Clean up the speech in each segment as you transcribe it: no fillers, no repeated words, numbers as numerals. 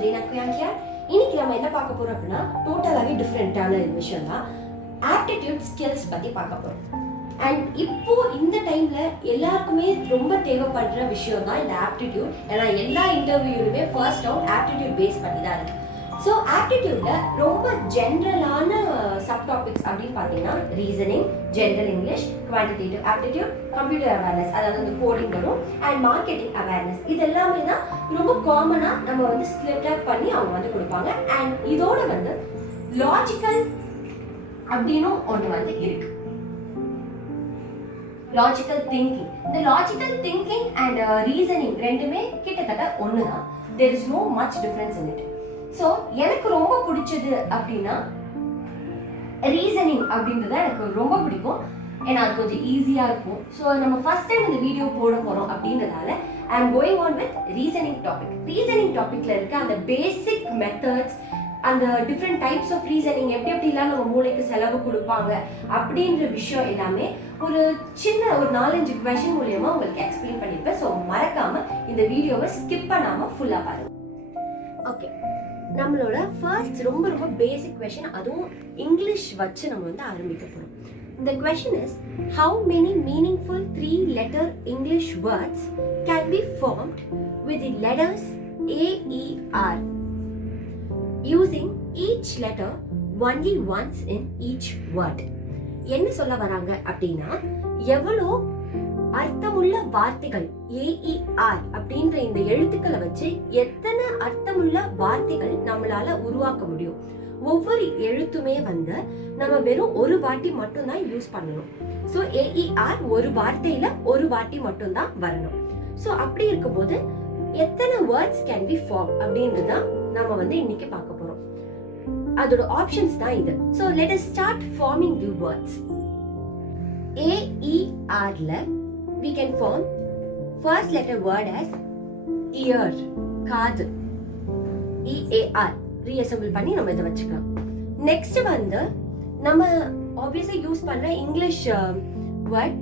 Serena Kuyankia. இன்னைக்கு நம்ம என்ன பார்க்க போறோம் அப்படின்னா டோட்டலாவே டிஃபரெண்டான விஷயம் தான். ஆப்டிடியூட் ஸ்கில்ஸ் பத்தி பார்க்க போறோம். அண்ட் இப்போ இந்த டைம்ல எல்லாருக்குமே ரொம்ப தேவைப்படுற விஷயம் தான் இந்த ஆப்டிடியூட். ஏன்னா எல்லா இன்டர்வியூலுமே ஃபர்ஸ்ட் ரவுண்ட் ஆப்டிடியூட் பேஸ் பண்ணி தான் இருக்கு. ஸோ ஆப்டிடியூட்ல ரொம்ப ஜென்ரலான சப் டாபிக்ஸ் அப்படின்னு பார்த்தீங்கன்னா reasoning, general English, quantitative aptitude, computer awareness, அதாவது இந்த கோடிங் வரும், அண்ட் மார்க்கெட்டிங் அவேர்னஸ். இது எல்லாமே தான் ரொம்ப காமனாக நம்ம வந்து ஸ்பிளிட் அப் பண்ணி அவங்க வந்து கொடுப்பாங்க. அண்ட் இதோட வந்து லாஜிக்கல் அப்படின்னு ஒன்று வந்து இருக்கு. Logical thinking. இந்த லாஜிக்கல் திங்கிங் அண்ட் ரீசனிங் ரெண்டுமே கிட்டத்தட்ட ஒன்று தான். There is no much difference in it. So எனக்கு ரொம்ப பிடிச்சது அப்படின்னா ரீசனிங் அப்படின்றது எனக்கு ரொம்ப பிடிக்கும். ஏன்னா அது கொஞ்சம் ஈஸியாக இருக்கும். ஸோ நம்ம ஃபர்ஸ்ட் டைம் இந்த வீடியோ போட போகிறோம் அப்படின்றதால I am going on with reasoning topic. Reasoning டாபிக்ல இருக்க அந்த பேசிக் மெத்தட்ஸ், அந்த டிஃப்ரெண்ட் டைப்ஸ் ஆஃப் ரீசனிங் எப்படிலாம் நம்ம மூளைக்கு செலவு கொடுப்பாங்க அப்படின்ற விஷயம் எல்லாமே ஒரு சின்ன ஒரு 4-5 கொஸ்டின் மூலியமா உங்களுக்கு எக்ஸ்பிளைன் பண்ணியிருப்பேன். ஸோ மறக்காம இந்த வீடியோவை ஸ்கிப் பண்ணாம ஃபுல்லாக பாருங்க. ஓகே, நம்மளோட ஃபர்ஸ்ட் ரொம்ப ரொம்ப பேசிக் கொஸ்டின், அதுவும் இங்கிலீஷ் வச்சு நம்ம வந்து ஆரம்பிக்க போகிறோம். The question is, how many meaningful 3-letter English words can be formed with the letters A, E, R, using each letter only once in each word? என்ன சொல்ல வராங்க அப்படின்னா, எவ்வளோ அர்த்தமுள்ள வார்த்தைகள் AER அப்படின்ற இந்த எழுத்துக்களை வச்சு எத்தனை அர்த்தமுள்ள வார்த்தைகள் நம்மளால உருவாக்க முடியும். ஒவ்வொரு எழுத்துமே வந்து நம்ம வெறும் ஒரு வாட்டி மட்டும்தான் யூஸ் பண்ணணும். ஸோ AER ஒரு வார்த்தையில ஒரு வாட்டி மட்டும்தான் வரணும். ஸோ அப்படி இருக்கும்போது எத்தனை வேர்ட்ஸ் கேன் பி ஃபார்ம் அப்படின்றதான் நம்ம வந்து இன்னைக்கு பார்க்க போறோம். அதோட ஆப்ஷன்ஸ் தான் இது. So let us start forming the words. AERல we can form first letter word as ear, காது, EAR reassemble பண்ணி நம்ம இதை வச்சுக்கலாம். நெக்ஸ்ட் வந்து நம்ம ஆப்வியஸா யூஸ் பண்ற English word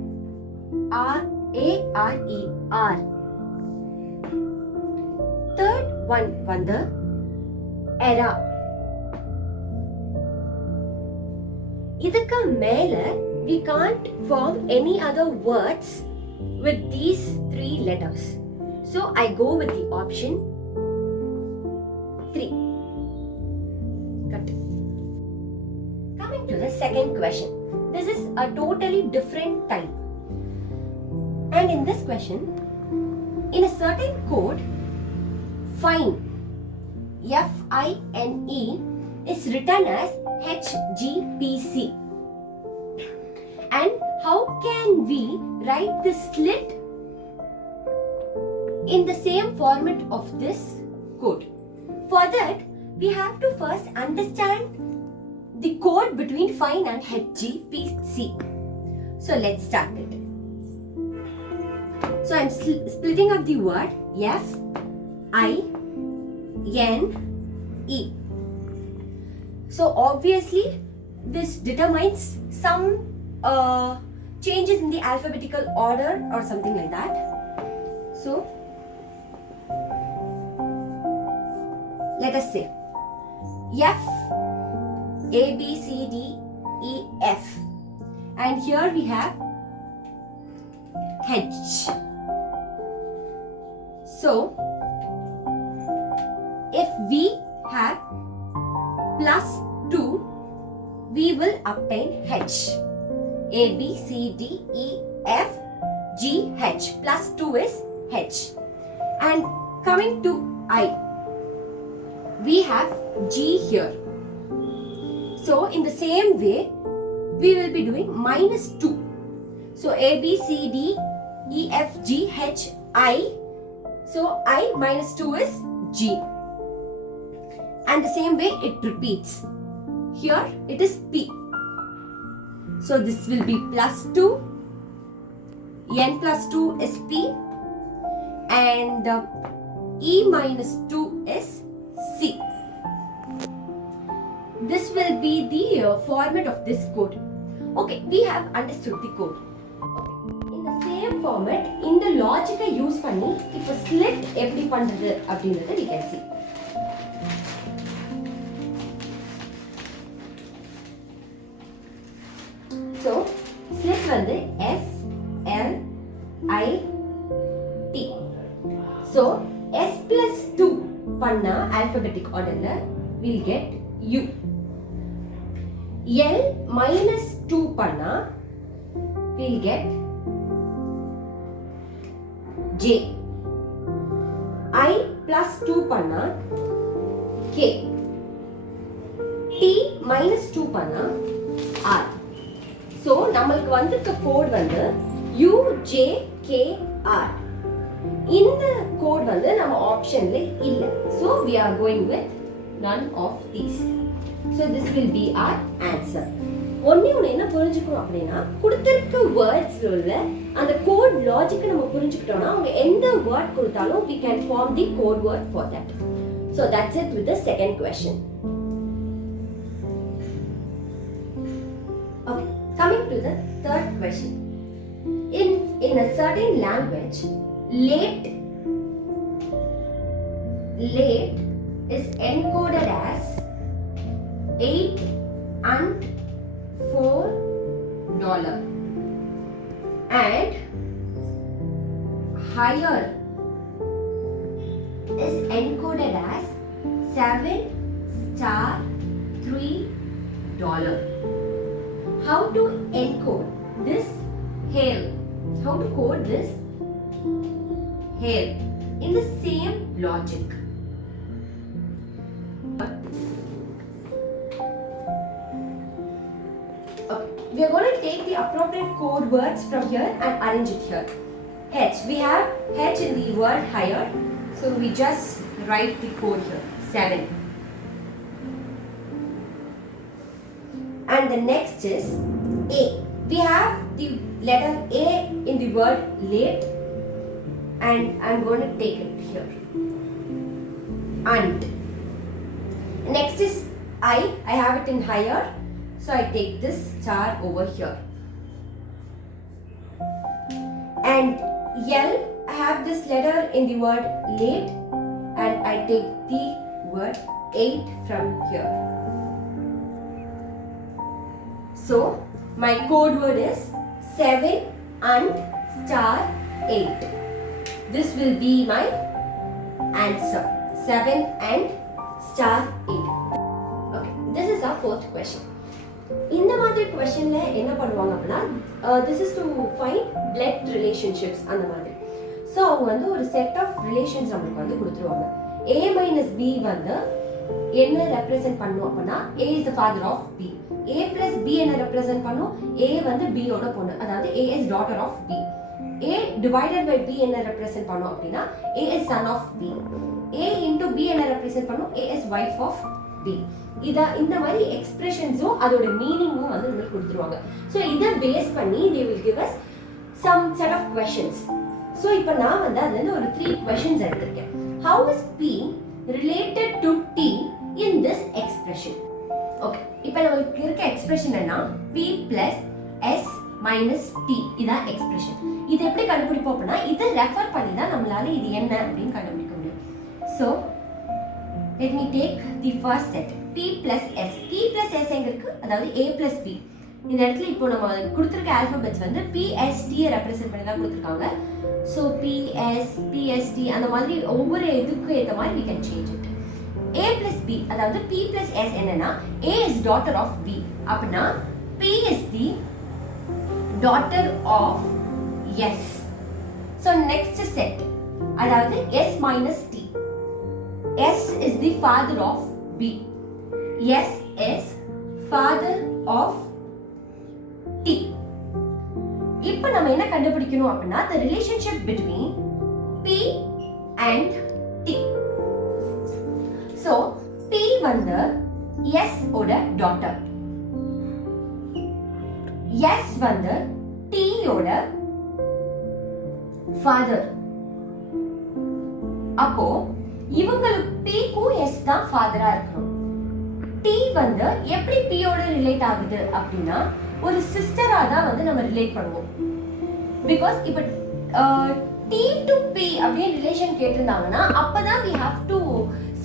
RARE. Third one வந்து era. இதுக்கு மேல we can't form any other words with these 3 letters. So I go with the option 3. Cut. Coming to the second question. This is a totally different type. And in this question, in a certain code, fine, FINE, is written as HGPC. And how can we write the slit in the same format of this code? For that, we have to first understand the code between fine and HGPC. So let's start it. So I'm splitting up the word FINE. So obviously this determines some changes in the alphabetical order or something like that. So let us say F, A, B, C, D, E, F, and here we have H. So if we have +2, we will obtain H. A, B, C, D, E, F, G, H. +2 is H. And coming to I, we have G here. So in the same way, we will be doing -2. So A, B, C, D, E, F, G, H, I. So I -2 is G. And the same way it repeats. Here it is P. So this will be +2, N +2 is P, and E -2 is C. This will be the format of this code. Okay, we have understood the code. Okay. In the same format, in the logic use பண்ணி இப்போ split எப்படி பண்றது அப்படிங்கறத we can see. I T. So S plus 2 panna alphabetic order we'll get U. L minus 2 panna we'll get J. I plus 2 panna K. T minus 2 panna R. So நம்மளுக்கு வந்திருக்க கோட் வந்து UJKR. இந்த கோட் வந்து நம்ம ஆப்ஷன்ல இல்ல. So we are going with none of these. So this will be our answer. ஒண்ணு என்ன புரிஞ்சுக்கணும் அப்படின்னா கொடுத்திருக்க வேர்ட்ஸ்ல உள்ள அந்த கோட் லாஜிக் நம்ம புரிஞ்சுக்கிட்டோம்னா அவங்க எந்த வேர்ட் கொடுத்தாலும் we can form the code word for that. So that's it with the second question. Okay, coming to the third question. In a certain language, late is encoded as 8 and $4 and higher is encoded as 7 star $3. How to encode this hail? How to code this hail in the same logic? We are going to take the appropriate code words from here and arrange it here. H. We have H in the word higher. So we just write the code here. 7. And the next is A. We have the letter A in the word late. And I'm going to take it here. And. Next is I. I have it in higher. So I take this star over here. And L, I have this letter in the word late and I take the word 8 from here. So my code word is 7 and star 8. This will be my answer. 7 and star 8. Okay, this is our fourth question. இந்த மாதிரி क्वेश्चनல என்ன பண்ணுவாங்க அப்படினா this is to find blood relationships அந்த மாதிரி. சோ அவங்க வந்து ஒரு செட் ஆஃப் ரிலேஷன்ஸ் நமக்கு வந்து கொடுத்துருவாங்க. A minus B வந்து என்ன ரெப்ரசன்ட் பண்ணும் அப்படினா A is the father of B. A plus B என்ன ரெப்ரசன்ட் பண்ணும்? A வந்து B ஓட பொண்ணு. அதாவது A is daughter of B. A divided by B என்ன ரெப்ரசன்ட் பண்ணும் அப்படினா A is son of B. A into B என்ன ரெப்ரசன்ட் பண்ணும்? A is wife of B. இந்த மாதிரி எக்ஸ்பிரஷன்ஸும் அதோட மீனிங்கும் வந்து உங்களுக்கு கொடுத்துருவாங்க. ஸோ இதை பேஸ் பண்ணி they will give us some set of questions. So இப்போ நான் வந்து அதுலேருந்து ஒரு 3 questions எடுத்திருக்கேன். How is P related to T in this expression? Okay, இப்போ நம்மளுக்கு இருக்க எக்ஸ்பிரஷன் என்ன? P plus S minus T இதான் எக்ஸ்பிரஷன். இது எப்படி கண்டுபிடிப்போம் அப்படின்னா இதை ரெஃபர் பண்ணி தான் நம்மளால இது என்ன அப்படின்னு கண்டுபிடிக்க முடியும். So let me take the first set. P plus S. P plus S எங்க இருக்கு? அதாவது A plus P. இந்த இடத்துல இப்போ நம்ம கொடுத்திருக்க ஆல்பபெட்ஸ் வந்து P S T ரெப்ரசன்ட் பண்ணி தான் கொடுத்திருக்காங்க. So P S P S T அந்த மாதிரி ஒவ்வொரு இதுக்கு ஏத்த மாதிரி we can change it. A plus B அதாவது P plus S என்னன்னா A is daughter of B. அப்படினா P is the daughter of S. So next set அதாவது S minus T. S is the father of B. S is father of T. இப்போ நம்ம என்ன கண்டுபிடிக்கணும் அப்படினா the relationship between P and T. So P வந்து S ஓட daughter. S வந்து T ஓட father. அப்போ இவங்களுக்கு P க்கும் S தான் ஃபாதரா இருக்கணும். T வந்து எப்படி P ஓட ரிலேட் ஆகுது அப்படின்னா ஒரு சிஸ்டரா தான் வந்து நம்ம ரிலேட் பண்ணுவோம். பிகாஸ் இப்போ T to P அப்படியே ரிலேஷன் கேட்டிருந்தாங்கன்னா அப்பதான் we have to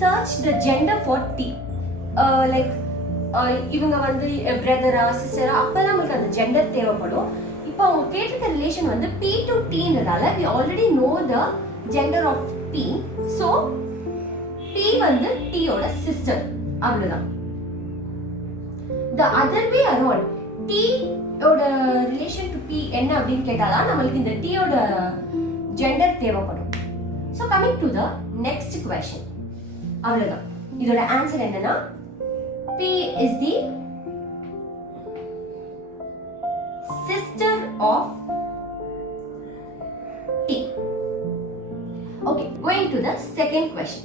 search the gender for T. Like இவங்க வந்து பிரதரா சிஸ்டரா அப்பதான் நமக்கு அந்த ஜெண்டர் தேவைப்படும். இப்போ அவங்க கேட்டிருக்க ரிலேஷன் வந்து P to T ன்றதால we already know the gender of P. So P வந்து T ஓட sister. அவ்வளவுதான். The other way around, T ஓட relation to P என்ன அப்படின்னு கேட்டாதான் நம்மளுக்கு இந்த T ஓட gender தேவைப்படும். So coming to the next question. அவ்வளவுதான். இதோட ஆன்சர் என்னன்னா P is the sister of T. Okay, going to the second question.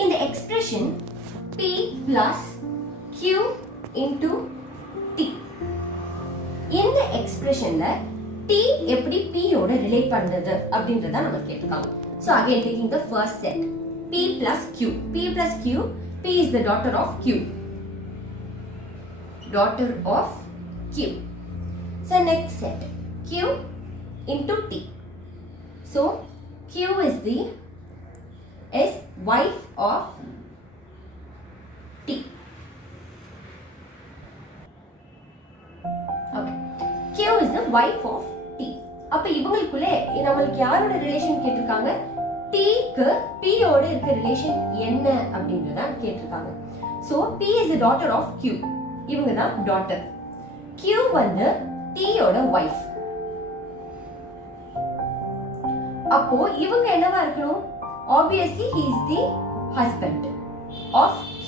In the expression P plus Q into T. In the expression la T எப்படி P ஓட ரிலேட் பண்றது அப்படின்றத நம்ம கேட்கலாம். So again taking the first set. P plus Q. P plus Q. P is the daughter of Q. Daughter of Q. So next set. Q into T. So Q is wife of T. Okay. Q is the wife of T. அப்ப இவங்களுக்குள்ள நம்மளுக்கு யாரோட ரிலேஷன் கேட்டிருக்காங்க? T க்கு P ஓட இருக்க ரிலேஷன் என்ன அப்படின்றத கேட்டிருக்காங்க. So P is the daughter of Q. இவங்க தான் daughter. Q வந்து T ஓட wife. அப்போ இவங்க என்னவா இருக்கணும்? Obviously he is the husband of Q.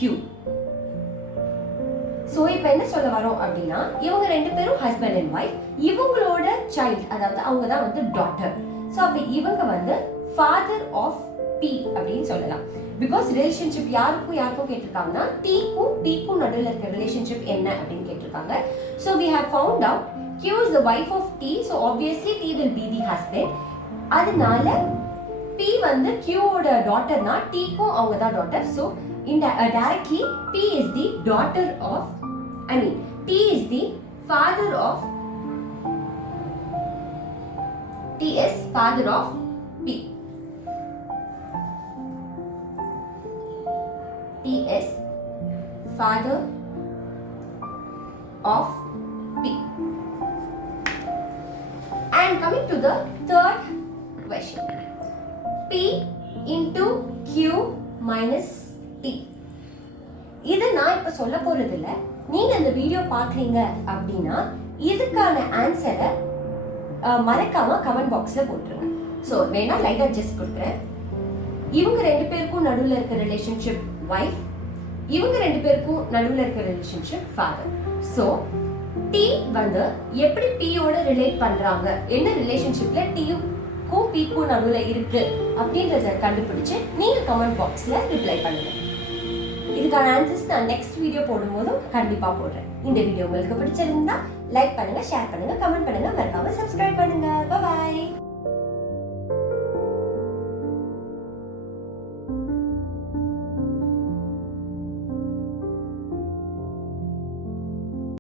So இப்போ என்ன சொல்ல வரோம் அப்படின்னா இவங்க ரெண்டு பேரும் husband and wife. இவங்களோட child அதாவது அவங்க தான் வந்து daughter. So அப்ப இவங்க வந்து father of P அப்படின்னு சொல்லலாம். Because relationship யாருக்கும் கேட்டிருக்காங்கன்னா T-க்கும் P-க்கும் நடுவில் இருக்க relationship என்ன அப்படின்னு கேட்டிருக்காங்க. So we have found out Q is the wife of T. So obviously T will be the husband. அதனால P வந்து Q ஓட daughterனா T-க்கும் அவங்க தான் daughter. So directly P is the daughter of T is the father of T is father of P. T is father of P. And coming to the third question. P into Q minus T. இது நான் இப்ப சொல்ல போறது இல்ல. நீங்க இந்த வீடியோ பாக்குறீங்க அப்படின்னா இதுக்கான ஆன்சரை மறக்காம கமெண்ட் பாக்ஸ்ல போட்டுருங்க. சோ வேணா லைட்டா ஜஸ்ட் கொடுக்குறேன். இவங்க ரெண்டு பேருக்கும் நடுவுல இருக்க ரிலேஷன்ஷிப் வைஃப், இவங்க ரெண்டு பேருக்கும் நடுவுல இருக்க ரிலேஷன்ஷிப் ஃபாதர். சோ T வந்து எப்படி P ஓட ரிலேட் பண்றாங்க, என்ன ரிலேஷன்ஷிப்ல T-க்கும் P-க்கும் நடுவுல இருக்கு அப்படின்றத கண்டுபிடிச்சு நீங்க கமெண்ட் பாக்ஸ்ல ரிப்ளை பண்ணுங்க. இதுக்கான ஆன்சர்ஸ் நான் நெக்ஸ்ட் வீடியோ போடும்போது கண்டிப்பா போடுறேன். இந்த வீடியோ உங்களுக்கு பிடிச்சிருந்தா லைக் பண்ணுங்க, ஷேர் பண்ணுங்க, கமெண்ட் பண்ணுங்க, மறக்காம சப்ஸ்கிரைப் பண்ணுங்க. Bye by.